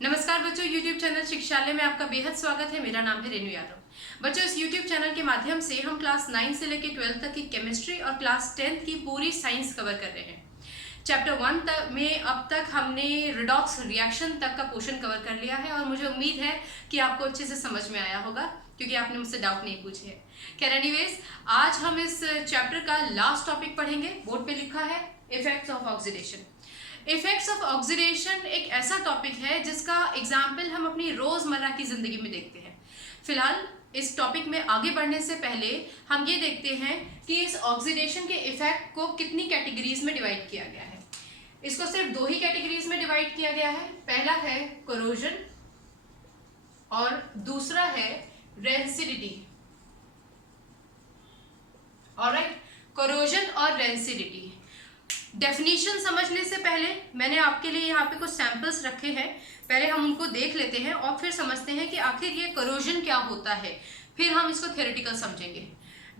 नमस्कार बच्चों, YouTube channel शिक्षालय में आपका बेहद स्वागत है। मेरा नाम है रेणु यादव। बच्चों, इस YouTube चैनल के माध्यम से हम क्लास 9 से लेकर 12 तक की केमिस्ट्री और क्लास 10 की पूरी साइंस कवर कर रहे हैं। चैप्टर 1 तक में अब तक हमने रिडॉक्स रिएक्शन तक का पोर्शन कवर कर लिया है और मुझे उम्मीद है कि आपको अच्छे से समझ में आया होगा, क्योंकि आपने मुझसे डाउट नहीं पूछे हैं। खैर एनीवेज, आज हम इस चैप्टर का लास्ट टॉपिक पढ़ेंगे। बोर्ड पे लिखा है effects of oxidation. Effects of oxidation एक ऐसा टॉपिक है जिसका एग्जाम्पल हम अपनी रोजमर्रा की जिंदगी में देखते हैं। फिलहाल इस टॉपिक में आगे बढ़ने से पहले हम ये देखते हैं कि इस ऑक्सीडेशन के इफेक्ट को कितनी कैटेगरीज में डिवाइड किया गया है। इसको सिर्फ दो ही कैटेगरीज में डिवाइड किया गया है। पहला है कोरोजन और दूसरा है रेंसिडिटी। ऑलराइट, कोरोजन और रेंसिडिटी। डेफिनेशन समझने से पहले मैंने आपके लिए यहाँ पे कुछ सैंपल्स रखे हैं। पहले हम उनको देख लेते हैं और फिर समझते हैं कि आखिर ये कोरोजन क्या होता है, फिर हम इसको थ्योरेटिकल समझेंगे।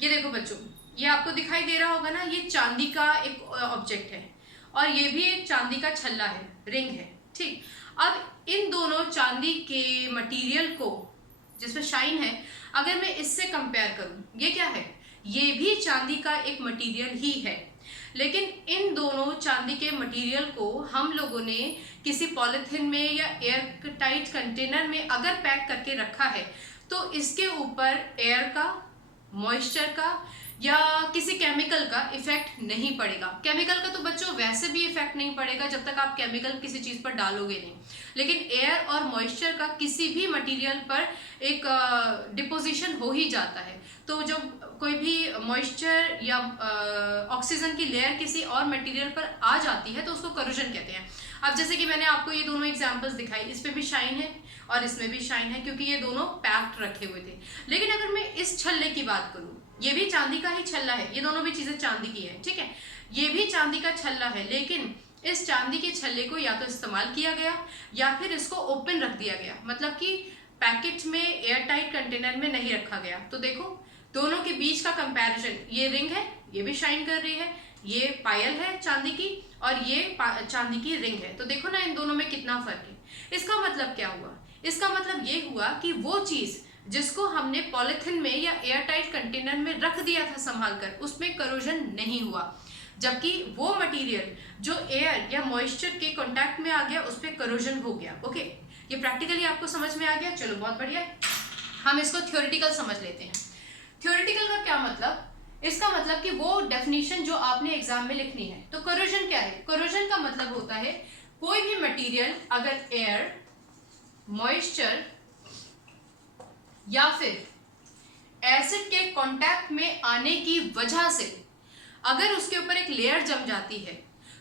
ये देखो बच्चों, ये आपको दिखाई दे रहा होगा ना, ये चांदी का एक ऑब्जेक्ट है और ये भी एक चांदी का छल्ला है, रिंग है। ठीक, अब इन दोनों चांदी के मटीरियल को जिसमें शाइन है, अगर मैं इससे कंपेयर करूं, ये क्या है? ये भी चांदी का एक मटीरियल ही है, लेकिन इन दोनों चांदी के मटेरियल को हम लोगों ने किसी पॉलिथीन में या एयर टाइट कंटेनर में अगर पैक करके रखा है तो इसके ऊपर एयर का, मॉइस्चर का या किसी केमिकल का इफेक्ट नहीं पड़ेगा। केमिकल का तो बच्चों वैसे भी इफेक्ट नहीं पड़ेगा जब तक आप केमिकल किसी चीज़ पर डालोगे नहीं, लेकिन एयर और मॉइस्चर का किसी भी मटेरियल पर एक डिपोजिशन हो ही जाता है। तो जब कोई भी मॉइस्चर या ऑक्सीजन की लेयर किसी और मटेरियल पर आ जाती है तो उसको कोरोजन कहते हैं। अब जैसे कि मैंने आपको ये दोनों एग्जांपल्स दिखाई, इस पे भी शाइन है और इसमें भी शाइन है, क्योंकि ये दोनों पैक्ड रखे हुए थे। लेकिन अगर मैं इस छल्ले की बात करूं, ये भी चांदी का ही छल्ला है, ये दोनों भी चीजें चांदी की है, ठीक है, ये भी चांदी का छल्ला है, लेकिन इस चांदी के छल्ले को या तो इस्तेमाल किया गया या फिर इसको ओपन रख दिया गया, मतलब कि पैकेट में एयर टाइट कंटेनर में नहीं रखा गया। तो देखो दोनों के बीच का कंपैरिजन, ये रिंग है, ये भी शाइन कर रही है, ये पायल है चांदी की और ये चांदी की रिंग है। तो देखो ना इन दोनों में कितना फर्क है। इसका मतलब क्या हुआ? इसका मतलब ये हुआ कि वो चीज जिसको हमने पॉलिथीन में या एयर टाइट कंटेनर में रख दिया था संभाल कर, उसमें कोरोजन नहीं हुआ, जबकि वो मटेरियल जो एयर या मॉइस्चर के कांटेक्ट में आ गया उस पर कोरोजन हो गया। ओके, ये प्रैक्टिकली आपको समझ में आ गया। चलो बहुत बढ़िया, हम इसको थ्योरेटिकल समझ लेते हैं। थ्योरेटिकल का क्या मतलब? इसका मतलब कि वो डेफिनेशन जो आपने एग्जाम में लिखनी है। तो कोरोजन क्या है? कोरोजन का मतलब होता है कोई भी मटेरियल अगर एयर, मॉइस्चर या फिर एसिड के कांटेक्ट में आने की वजह से अगर उसके ऊपर एक लेयर जम जाती है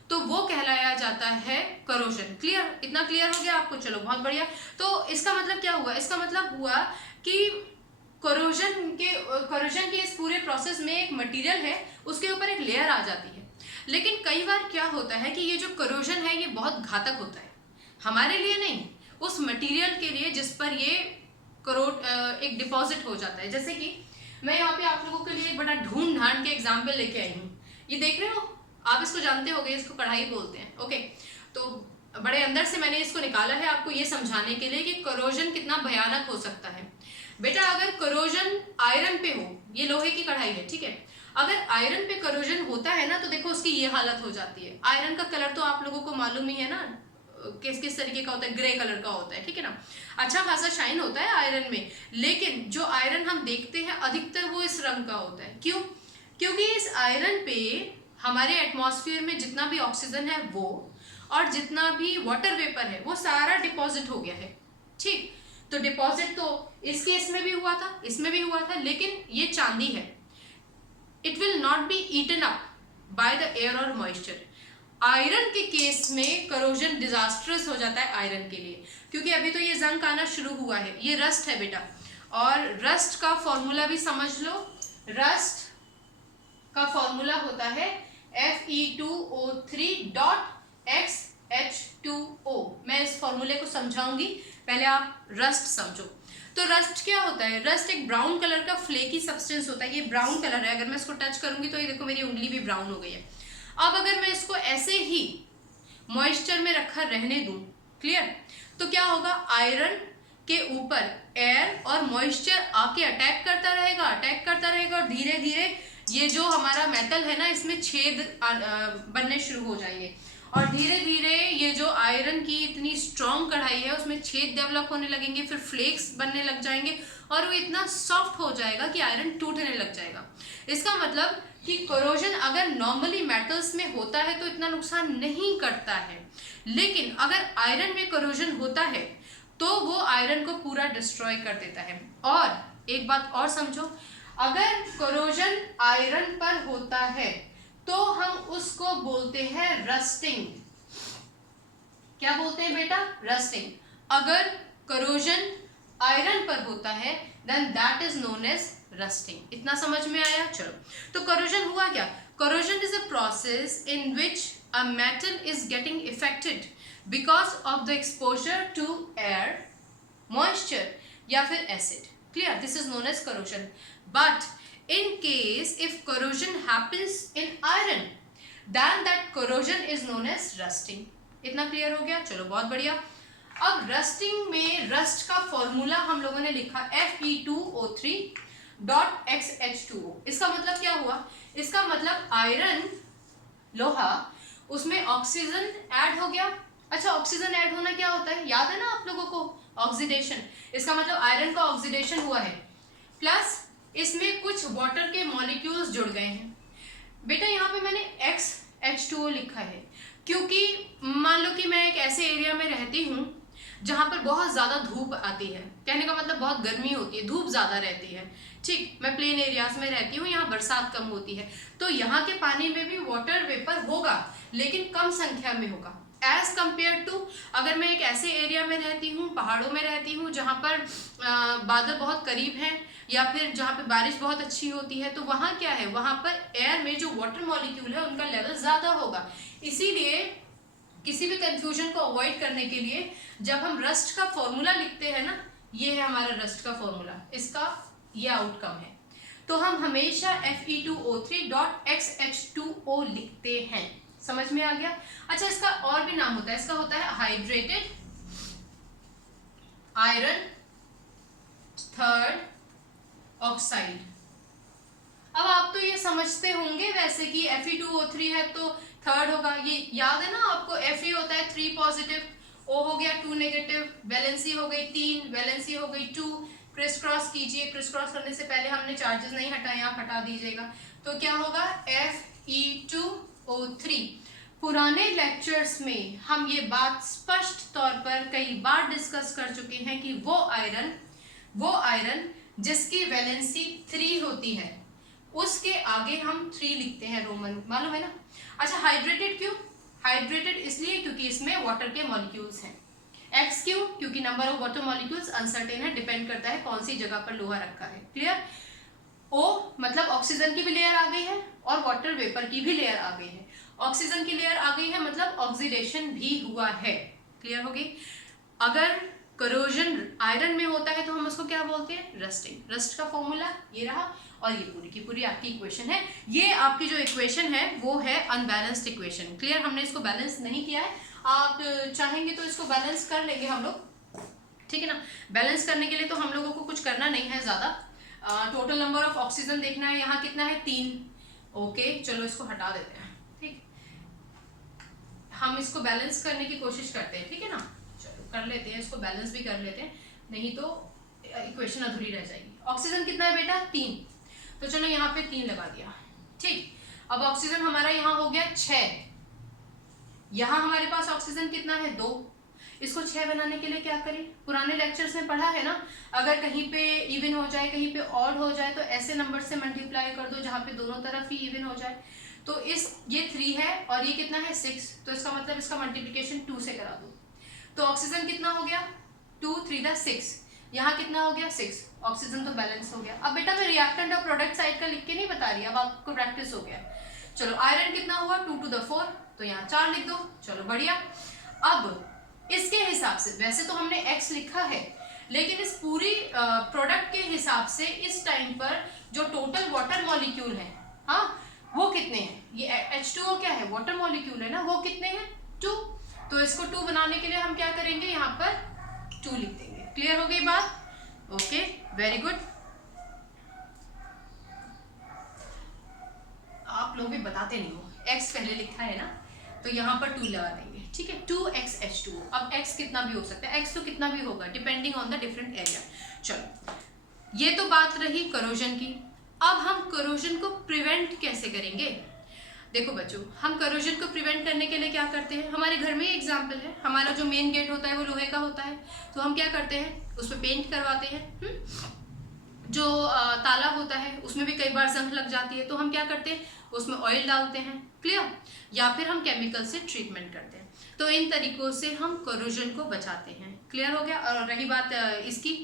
तो वो कहलाया जाता है कोरोजन। क्लियर? इतना क्लियर हो गया आपको? चलो बहुत बढ़िया। तो इसका मतलब क्या हुआ? इसका मतलब हुआ कि कोरोजन के इस पूरे प्रोसेस में एक मटेरियल है, उसके ऊपर एक लेयर आ जाती है। लेकिन कई बार क्या होता है कि ये जो कोरोजन है ये बहुत घातक होता है, हमारे लिए नहीं, उस मटेरियल के लिए जिस पर ये एक डिपॉजिट हो जाता है। जैसे कि मैं यहाँ पे आप लोगों के लिए एक बड़ा ढूंढ ढांड के एग्जाम्पल लेके आई हूँ। ये देख रहे हो आप, इसको जानते होगे, इसको कढ़ाई बोलते हैं। ओके, तो बड़े अंदर से मैंने इसको निकाला है आपको ये समझाने के लिए कि कोरोजन कितना भयानक हो सकता है। बेटा अगर कोरोजन आयरन पे हो, ये लोहे की कढ़ाई है, ठीक है, अगर आयरन पे कोरोजन होता है ना तो देखो उसकी ये हालत हो जाती है। आयरन का कलर तो आप लोगों को मालूम ही है ना, किस किस तरीके का होता है, ग्रे कलर का होता है, ठीक है ना। अच्छा खासा शाइन होता है आयरन में, लेकिन जो आयरन हम देखते हैं अधिकतर वो इस रंग का होता है। क्यों? क्योंकि इस आयरन पे हमारे एटमॉस्फेयर में जितना भी ऑक्सीजन है वो और जितना भी वाटर वेपर है वो सारा डिपॉजिट हो गया है। ठीक, तो डिपॉजिट तो इस केस में भी हुआ था, इसमें भी हुआ था, लेकिन ये चांदी है, it will not be eaten up by the air और मॉइस्चर। आयरन के केस में कोरोजन डिजास्ट्रस हो जाता है आयरन के लिए, क्योंकि अभी तो ये जंग आना शुरू हुआ है, ये रस्ट है बेटा, और रस्ट का फॉर्मूला भी समझ लो। रस्ट का फॉर्मूला होता है Fe2O3.XH2O। मैं इस फॉर्मूले को समझाऊंगी, पहले आप रस्ट समझो। तो रस्ट क्या होता है? रस्ट एक ब्राउन कलर का फ्लेकी सब्सटेंस होता है। ये ब्राउन कलर है, अगर मैं इसको टच करूंगी तो ये देखो मेरी उंगली भी ब्राउन हो गई है। अब अगर मैं इसको ऐसे ही मॉइस्चर में रखा रहने दूं, क्लियर, तो क्या होगा, आयरन के ऊपर एयर और मॉइस्चर आके अटैक करता रहेगा और धीरे धीरे ये जो हमारा मेटल है ना, इसमें छेद बनने शुरू हो जाएंगे और धीरे धीरे ये जो आयरन की इतनी स्ट्रॉन्ग कढ़ाई है उसमें छेद डेवलप होने लगेंगे, फिर फ्लेक्स बनने लग जाएंगे और वो इतना सॉफ्ट हो जाएगा कि आयरन टूटने लग जाएगा। इसका मतलब कि कोरोजन अगर नॉर्मली मेटल्स में होता है तो इतना नुकसान नहीं करता है, लेकिन अगर आयरन में कोरोजन होता है तो वो आयरन को पूरा डिस्ट्रॉय कर देता है। और एक बात और समझो, अगर कोरोजन आयरन पर होता है तो हम उसको बोलते हैं रस्टिंग। क्या बोलते हैं बेटा? रस्टिंग। अगर कोरोजन आयरन पर होता है then that is known as rusting. इतना समझ में आया? चलो, तो कोरोजन हुआ क्या? Corrosion is a process in which a metal is getting affected because of the exposure to air, moisture या फिर एसिड। Clear? This is known as corrosion. But in case if corrosion happens in iron then that corrosion is known as rusting। इतना clear हो गया? चलो, बहुत बढ़िया। अब रस्टिंग में रस्ट का फॉर्मूला हम लोगों ने लिखा Fe2O3.XH2O। इसका मतलब क्या हुआ? इसका मतलब आयरन, लोहा, उसमें ऑक्सीजन ऐड हो गया। अच्छा, ऑक्सीजन ऐड होना क्या होता है? याद है ना आप लोगों को? ऑक्सीडेशन। इसका मतलब आयरन का ऑक्सीडेशन हुआ है, प्लस इसमें कुछ वाटर के मॉलिक्यूल्स जुड़ गए हैं। बेटा यहाँ पे मैंने XH2O लिखा है क्योंकि मान लो कि मैं एक ऐसे एरिया में रहती हूँ जहाँ पर बहुत ज़्यादा धूप आती है, कहने का मतलब बहुत गर्मी होती है, धूप ज़्यादा रहती है। ठीक, मैं प्लेन एरियाज में रहती हूँ, यहाँ बरसात कम होती है, तो यहाँ के पानी में भी वाटर वेपर होगा लेकिन कम संख्या में होगा एज कम्पेयर टू अगर मैं एक ऐसे एरिया में रहती हूँ, पहाड़ों में रहती हूँ जहाँ पर बादल बहुत करीब हैं या फिर जहाँ पे बारिश बहुत अच्छी होती है, तो वहाँ क्या है, वहाँ पर एयर में जो वाटर मॉलिक्यूल है उनका लेवल ज़्यादा होगा। इसीलिए किसी भी कंफ्यूजन को अवॉइड करने के लिए जब हम रस्ट का फॉर्मूला लिखते हैं ना, ये है हमारा रस्ट का फॉर्मूला, इसका ये आउटकम है, तो हम हमेशा Fe2O3.XH2O लिखते हैं। समझ में आ गया? अच्छा, इसका और भी नाम होता है, इसका होता है हाइड्रेटेड आयरन थर्ड ऑक्साइड। अब आप तो ये समझते होंगे वैसे कि Fe2O3 है तो थर्ड होगा, ये याद है ना आपको? Fe होता है 3 पॉजिटिव, O हो गया 2 नेगेटिव, वैलेंसी हो गई 3, वैलेंसी हो गई 2। क्रिस क्रॉस कीजिए, क्रिस क्रॉस करने से पहले हमने चार्जेस नहीं हटाए, आप हटा दीजिएगा, तो क्या होगा? Fe2O3। पुराने लेक्चर्स में हम ये बात स्पष्ट तौर पर कई बार डिस्कस कर चुके हैं कि वो आयरन जिसकी वैलेंसी 3 होती है उसके आगे हम 3 लिखते हैं रोमन, मालूम है ना? अच्छा, हाइड्रेटेड क्यों? हाइड्रेटेड इसलिए क्योंकि इसमें वाटर के मॉलिक्यूल्स हैं। X क्यों? क्योंकि number of water molecules uncertain है, डिपेंड करता है कौन सी जगह पर लोहा रखा है। क्लियर? O मतलब ऑक्सीजन की भी लेयर आ गई है और वाटर वेपर की भी लेयर आ गई है। ऑक्सीजन की लेयर आ गई है मतलब ऑक्सीडेशन भी हुआ है। क्लियर हो गई? अगर कोरोजन आयरन में होता है तो हम उसको क्या बोलते हैं? रस्टिंग। रस्ट का फॉर्मूला ये रहा और ये पूरी की पूरी आपकी इक्वेशन है। ये आपकी जो इक्वेशन है वो है अनबैलेंस्ड इक्वेशन। क्लियर? हमने इसको बैलेंस नहीं किया है, आप चाहेंगे तो इसको बैलेंस कर लेंगे हम लोग, ठीक है ना? बैलेंस करने के लिए तो हम लोगों को कुछ करना नहीं है ज़्यादा। टोटल नंबर ऑफ ऑक्सीजन देखना है, यहाँ कितना है? 3। ओके, चलो इसको हटा देते हैं। ठीक, हम इसको बैलेंस करने की कोशिश करते हैं, ठीक है ना? चलो कर लेते हैं, इसको बैलेंस भी कर लेते हैं, नहीं तो इक्वेशन अधूरी रह जाएगी। ऑक्सीजन कितना है बेटा? 3, तो चलो यहाँ पे 3 लगा दिया। ठीक, अब ऑक्सीजन हमारा यहाँ हो गया 6, यहाँ हमारे पास ऑक्सीजन कितना है? 2। इसको 6 बनाने के लिए क्या करें? पुराने लेक्चर्स में पढ़ा है ना, अगर कहीं पे इवन हो जाए, कहीं पे ऑड हो जाए तो ऐसे नंबर से मल्टीप्लाई कर दो जहाँ पे दोनों तरफ ही इवन हो जाए। तो ये 3 है और ये कितना है? 6, तो इसका मतलब इसका मल्टीप्लिकेशन 2 से करा दो। तो ऑक्सीजन कितना हो गया? 2 3 6, यहाँ कितना हो गया? 6। ऑक्सीजन तो बैलेंस हो गया। अब बेटा मैं रिएक्टेंट और प्रोडक्ट साइड का लिख के नहीं बता रही, अब आपको प्रैक्टिस हो गया। चलो, आयरन कितना हुआ? 2 to the 4, तो यहाँ 4 लिख दो। चलो बढ़िया। अब इसके हिसाब से, वैसे तो हमने X लिखा है, लेकिन इस पूरी प्रोडक्ट के हिसाब से इस टाइम पर जो टोटल वाटर मॉलिक्यूल है, हाँ, वो कितने हैं? ये H2O क्या है? वाटर मॉलिक्यूल है ना, वो कितने हैं? 2। तो इसको 2 बनाने के लिए हम क्या करेंगे? यहाँ पर 2 लिख देंगे। क्लियर हो गई बात? Okay, very good. आप लोग भी बताते नहीं हो, x पहले लिखा है ना, तो यहाँ पर 2 लगा देंगे, ठीक है। 2xH2। अब x कितना भी हो सकता है, x तो कितना भी होगा depending on the different area. चलो, ये तो बात रही करोजन की। अब हम करोजन को प्रिवेंट कैसे करेंगे? देखो बच्चों, हम करोजन को प्रिवेंट करने के लिए क्या करते हैं, हमारे घर में ही एग्जाम्पल है, हमारा जो मेन गेट होता है वो लोहे का होता है, तो हम क्या करते हैं, उस पर पेंट करवाते हैं। जो ताला होता है उसमें भी कई बार जंग लग जाती है, तो हम क्या करते हैं, उसमें ऑयल डालते हैं, क्लियर, या फिर हम केमिकल से ट्रीटमेंट करते हैं। तो इन तरीकों से हम करोजन को बचाते हैं। क्लियर हो गया? और रही बात इसकी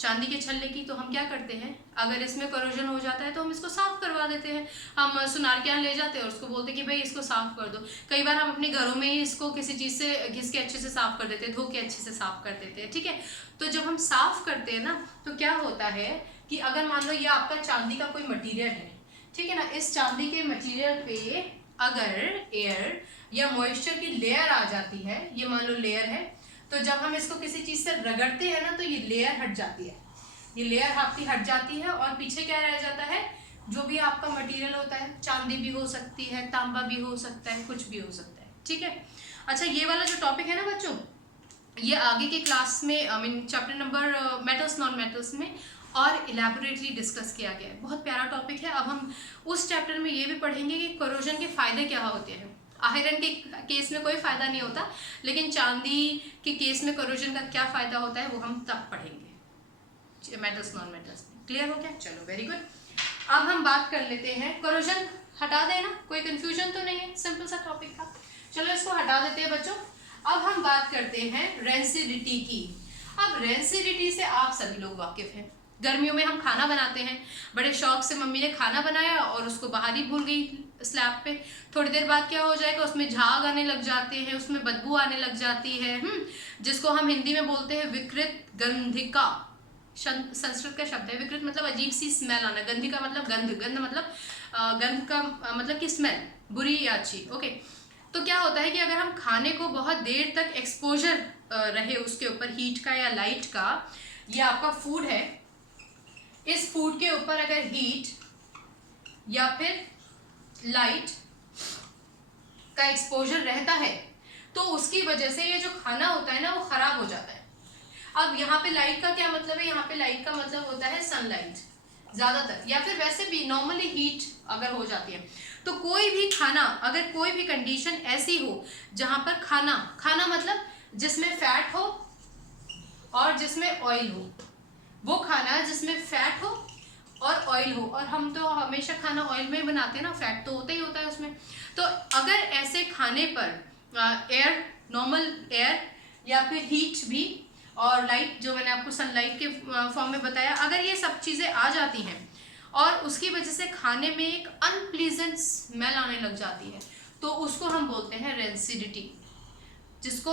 चांदी के छल्ले की, तो हम क्या करते हैं, अगर इसमें करोजन हो जाता है तो हम इसको साफ करवा देते हैं। हम सुनार के यहाँ ले जाते हैं और उसको बोलते हैं कि भाई इसको साफ कर दो। कई बार हम अपने घरों में ही इसको किसी चीज़ से घिस के अच्छे से साफ कर देते हैं, धो के अच्छे से साफ कर देते हैं, ठीक है। तो जब हम साफ करते हैं ना, तो क्या होता है कि अगर मान लो ये आपका चांदी का कोई मटीरियल है, ठीक है ना, इस चांदी के मटीरियल पे अगर एयर या मॉइस्चर की लेयर आ जाती है, ये मान लो लेयर है, तो जब हम इसको किसी चीज से रगड़ते हैं ना, तो ये लेयर हट जाती है, ये लेयर आपकी हट जाती है, और पीछे क्या रह जाता है, जो भी आपका मटेरियल होता है, चांदी भी हो सकती है, तांबा भी हो सकता है, कुछ भी हो सकता है, ठीक है। अच्छा, ये वाला जो टॉपिक है ना बच्चों, ये आगे की क्लास में I mean chapter number metals non metals में और इलेबोरेटली डिस्कस किया गया है। बहुत प्यारा टॉपिक है। अब हम उस चैप्टर में ये भी पढ़ेंगे कि करोजन के फायदे क्या होते हैं। आयरन के केस में कोई फायदा नहीं होता, लेकिन चांदी के केस में करोजन का क्या फायदा होता है वो हम तब पढ़ेंगे मेटल्स नॉन मेटल्स में। क्लियर हो गया? चलो, वेरी गुड। अब हम बात कर लेते हैं, करोजन हटा देना, कोई कंफ्यूजन तो नहीं है, सिंपल सा टॉपिक था। चलो, इसको हटा देते हैं बच्चों। अब हम बात करते हैं रेंसिडिटी की। अब रेंसिडिटी से आप सभी लोग वाकिफ हैं। गर्मियों में हम खाना बनाते हैं, बड़े शौक से मम्मी ने खाना बनाया और उसको बाहर ही भूल गई स्लैब पे, थोड़ी देर बाद क्या हो जाएगा, उसमें झाग आने लग जाते हैं, उसमें बदबू आने लग जाती है, जिसको हम हिंदी में बोलते हैं विकृत गंधिका। संस्कृत का शब्द है। विकृत मतलब अजीब सी स्मेल आना, गंधिका मतलब गंध, गंध मतलब गंध का मतलब कि स्मेल, बुरी या अच्छी। ओके, तो क्या होता है कि अगर हम खाने को बहुत देर तक एक्सपोजर रहे उसके ऊपर हीट का या लाइट का, ये आपका फूड है, इस फूड के ऊपर अगर हीट या फिर लाइट का एक्सपोजर रहता है, तो उसकी वजह से ये जो खाना होता है ना, वो खराब हो जाता है। अब यहाँ पे लाइट का क्या मतलब है, यहाँ पे लाइट का मतलब होता है सनलाइट ज्यादातर, या फिर वैसे भी नॉर्मली हीट अगर हो जाती है, तो कोई भी खाना, अगर कोई भी कंडीशन ऐसी हो जहां पर खाना मतलब जिसमें फैट हो और जिसमें ऑयल हो, वो खाना जिसमें फैट हो और ऑयल हो, और हम तो हमेशा खाना ऑयल में बनाते हैं ना, फैट तो होता ही होता है उसमें। तो अगर ऐसे खाने पर एयर, नॉर्मल एयर या फिर हीट भी और लाइट, जो मैंने आपको सनलाइट के फॉर्म में बताया, अगर ये सब चीज़ें आ जाती हैं और उसकी वजह से खाने में एक अनप्लीजेंट स्मेल आने लग जाती है, तो उसको हम बोलते हैं रेंसिडिटी, जिसको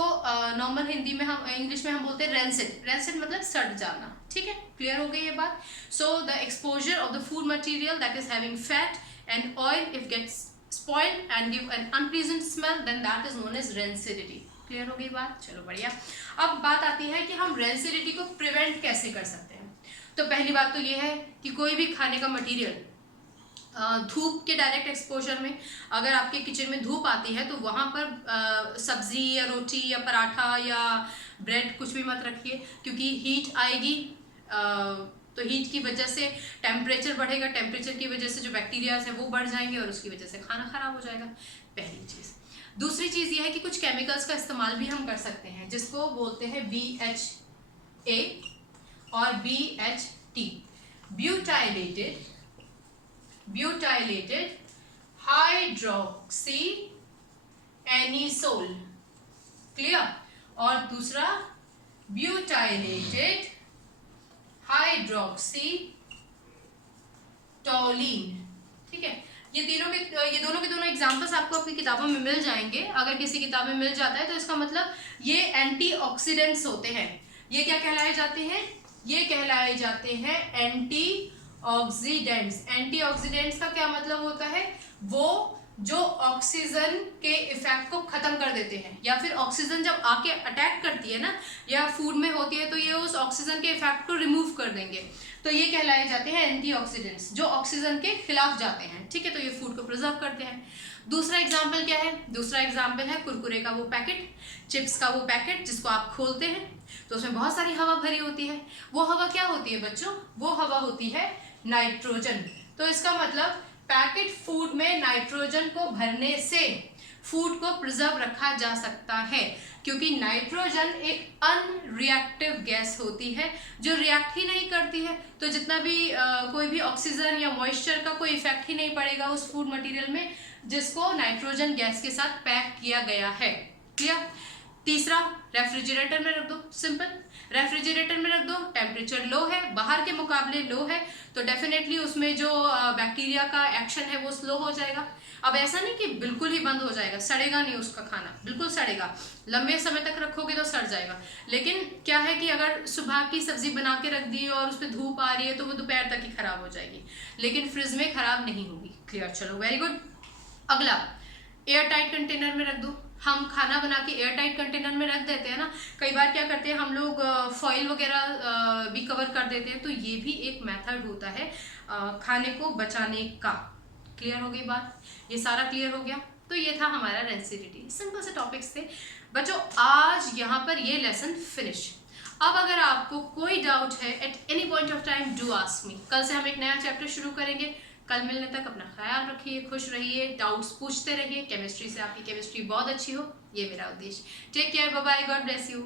नॉर्मल हिंदी में हम, इंग्लिश में हम बोलते हैं रेंसिड। रेंसिड मतलब सड़ जाना, ठीक है। क्लियर हो गई ये बात? So the exposure of the food material that is having fat and oil, if gets spoiled and give an unpleasant smell, then that is known as rancidity. Clear हो गई बात? चलो, बढ़िया। अब बात आती है कि हम रेंसिडिटी को प्रिवेंट कैसे कर सकते हैं। तो पहली बात तो ये है कि कोई भी खाने का मटेरियल धूप के डायरेक्ट एक्सपोजर में, अगर आपके किचन में धूप आती है तो वहाँ पर सब्जी या रोटी या पराठा या ब्रेड कुछ भी मत रखिए, क्योंकि हीट आएगी, तो हीट की वजह से टेम्परेचर बढ़ेगा, टेम्परेचर की वजह से जो बैक्टीरियाज हैं वो बढ़ जाएंगे और उसकी वजह से खाना खराब हो जाएगा, पहली चीज़। दूसरी चीज़ ये है कि कुछ केमिकल्स का इस्तेमाल भी हम कर सकते हैं, जिसको बोलते हैं BHA और BHT, butylated hydroxy anisole. Clear? और दूसरा ब्यूटाइलेटेड हाइड्रोक्सी टोलिन, ठीक है। ये दोनों के दोनों एग्जांपल्स आपको अपनी किताबों में मिल जाएंगे। अगर किसी किताब में मिल जाता है तो इसका मतलब ये एंटीऑक्सीडेंट्स होते हैं। ये क्या कहलाए जाते हैं? ये कहलाए जाते हैं एंटीऑक्सीडेंट्स। एंटीऑक्सीडेंट्स का क्या मतलब होता है? वो जो ऑक्सीजन के इफेक्ट को खत्म कर देते हैं, या फिर ऑक्सीजन जब आके अटैक करती है ना या फूड में होती है तो ये उस ऑक्सीजन के इफेक्ट को रिमूव कर देंगे, तो ये कहलाए जाते हैं एंटीऑक्सीडेंट्स, जो ऑक्सीजन के खिलाफ जाते हैं। ठीक है, तो ये फूड को प्रिजर्व करते हैं। दूसरा एग्जाम्पल क्या है? दूसरा एग्जाम्पल है कुरकुरे का वो पैकेट, चिप्स का वो पैकेट जिसको आप खोलते हैं तो उसमें बहुत सारी हवा भरी होती है। वो हवा क्या होती है बच्चों? वो हवा होती है नाइट्रोजन। तो इसका मतलब पैकेट फूड में नाइट्रोजन को भरने से फूड को प्रिजर्व रखा जा सकता है, क्योंकि नाइट्रोजन एक अनरिएक्टिव गैस होती है जो रिएक्ट ही नहीं करती है। तो जितना भी कोई भी ऑक्सीजन या मॉइस्चर का कोई इफेक्ट ही नहीं पड़ेगा उस फूड मटेरियल में जिसको नाइट्रोजन गैस के साथ पैक किया गया है। क्लियर? तीसरा, रेफ्रिजरेटर में रख दो। सिंपल, रेफ्रिजरेटर में रख दो, टेम्परेचर लो है, बाहर के मुकाबले लो है, तो डेफिनेटली उसमें जो बैक्टीरिया का एक्शन है वो स्लो हो जाएगा। अब ऐसा नहीं कि बिल्कुल ही बंद हो जाएगा, सड़ेगा नहीं उसका खाना, बिल्कुल सड़ेगा, लंबे समय तक रखोगे तो सड़ जाएगा। लेकिन क्या है कि अगर सुबह की सब्जी बना के रख दी और उस पर धूप आ रही है तो वो दोपहर तक ही खराब हो जाएगी, लेकिन फ्रिज में खराब नहीं होगी। क्लियर? चलो, वेरी गुड। अगला, एयर टाइट कंटेनर में रख दो। हम खाना बना के एयर टाइट कंटेनर में रख देते हैं ना, कई बार क्या करते हैं हम लोग फॉइल वगैरह भी कवर कर देते हैं, तो ये भी एक मेथड होता है खाने को बचाने का। क्लियर हो गई बात? ये सारा क्लियर हो गया? तो ये था हमारा रेंसिडिटी, सिंपल से टॉपिक्स थे बच्चों। आज यहाँ पर ये लेसन फिनिश। अब अगर आपको कोई डाउट है at any point of time do ask me. कल से हम एक नया चैप्टर शुरू करेंगे। कल मिलने तक अपना ख्याल रखिए, खुश रहिए, डाउट्स पूछते रहिए। केमिस्ट्री से आपकी केमिस्ट्री बहुत अच्छी हो, ये मेरा उद्देश्य। Take care, bye bye, God bless you.